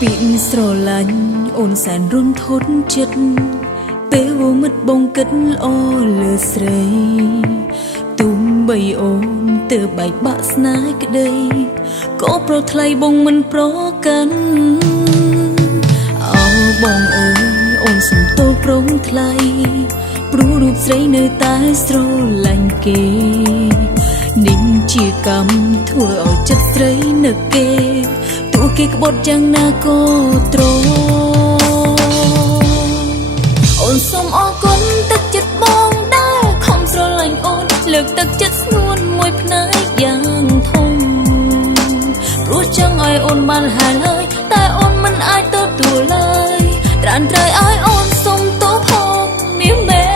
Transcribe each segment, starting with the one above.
ពីស្រឡាញ់អូនសែនរន្ធត់ចិត្តពេលមិត្តបងគិតល្អលើស្រីទុំបីអូនទើបបែកបាក់ស្នេហ៍ក្តីក៏ប្រថ្លៃបងមិនប្រកាន់អោបងអើយអូនសុំទោសព្រមថ្លៃព្រោះរូបស្រីនៅតែស្រឡាញ់គេនេះជាកម្មធ្វើឲ្យចិត្តស្រីនឹកគេទោះគេក្បត់យ៉ាងណាក៏ទ្រអូនសូមអរគុណទឹកចិត្តបងដែលខំស្រឡាញ់អូនលើកទឹកចិត្តស្ងួនមួយផ្នែកយ៉ាងធំព្រោះចង់ឲ្យអូនបានហើយហើយតែអូនមិនអាចទទួលឡើយត្រានត្រៃឲ្យអូនសុំទោសផងមាសមេ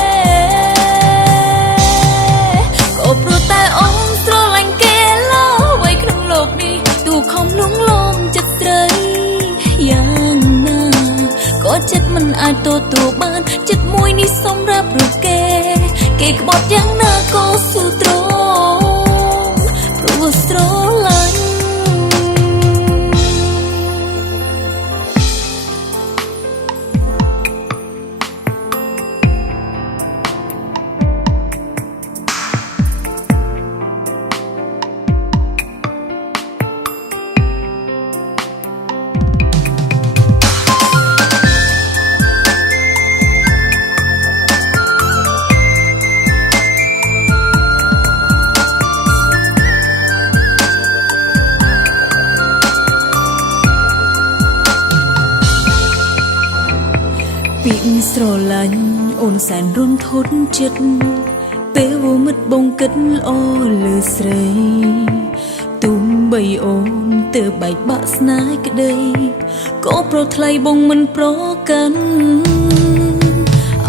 ក៏ព្រោះតែអូនស្រឡាញ់គេឡើយក្នុងលោកនេះទូខំលងលំចិត្តស្រីយ៉ាងណាក៏ចិត្តមិនអាចទទួលបានចិត្តមួយនេះសម្រាប់រូបគេក្បត់យ៉ាងណាក៏ស៊ូទ្រង់ព្រោះស្រឡាញ់ពីស្រឡាញ់អូនសែនរន្ធត់ចិត្តពេលមិត្តបងគិតល្អលើស្រីទុំបីអូនទើបបែកបាក់ស្នេហ៍ក្តីក៏ប្រថ្លៃបងមិនប្រកាន់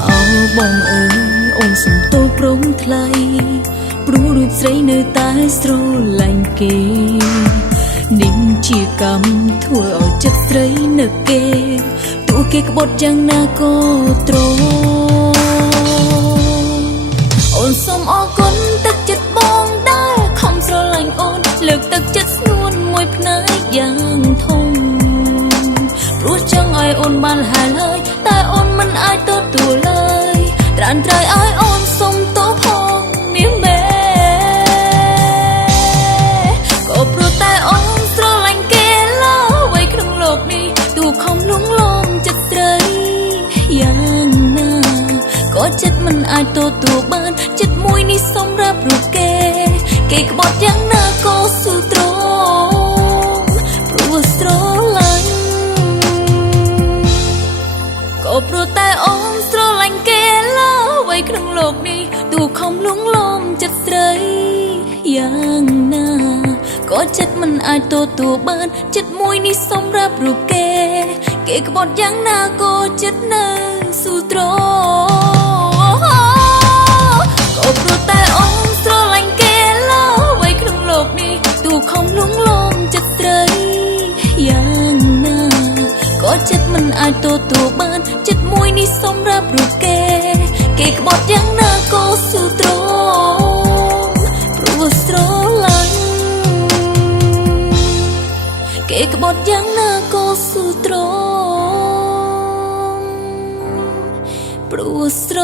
អោបងអើយអូនសុំទោសព្រមថ្លៃព្រោះរូបស្រីនៅតែស្រឡាញ់គេនេះជាកម្មធ្វើឲ្យចិត្តស្រីនឹកគេទោះគេក្បត់យ៉ាងណាក៏ទ្រអូនសូមអរគុណទឹកចិត្តបងដែលខំស្រឡាញ់អូនលើកទឹកចិត្តស្ងួនមួយផ្នែកយ៉ាងធំព្រោះចង់ឲ្យអូនបានហើយហើយតែអូនមិនអាចទទួលឡើយត្រានត្រៃឲ្យអូនសុំទោសផងមាសមេក៏ព្រោះតែអូនស្រឡាញ់គេឡើយក្នុងលោកនេះទូខំលងលំចិត្តស្រីយ៉ាងណាក៏ចិត្តមិនអាចទទួលបានចិត្តមួយនេះសម្រាប់រូបគេក្បត់យ៉ាងណាក៏ស៊ូទ្រង់ព្រោះស្រឡាញ់ក៏ព្រោះតែអូនស្រឡាញ់គេឡើយក្នុងលោកនេះទូខំលងលំចិត្តស្រីយ៉ាងណាក៏ចិត្តមិនអាចទទួលបានចិត្តមួយនេះសម្រាប់រូបគេក្បត់យ៉ាងណាក៏ចិត្តនៅស៊ូទ្រក៏ព្រោះតែអូនស្រឡាញ់គេឡើយក្នុងលោកនេះទូខំលងលំចិត្តស្រីយ៉ាងណាក៏ចិត្តមិនអាចទទួលបានចិត្តមួយនេះសម្រាប់រូបគេក្បត់យ៉ាងណាក៏ស៊ូទ្រង់ព្រោះស្រឡាញ់ក្បត់យ៉ាងណាក៏ស៊ូទ្រង់ព្រោះស្រ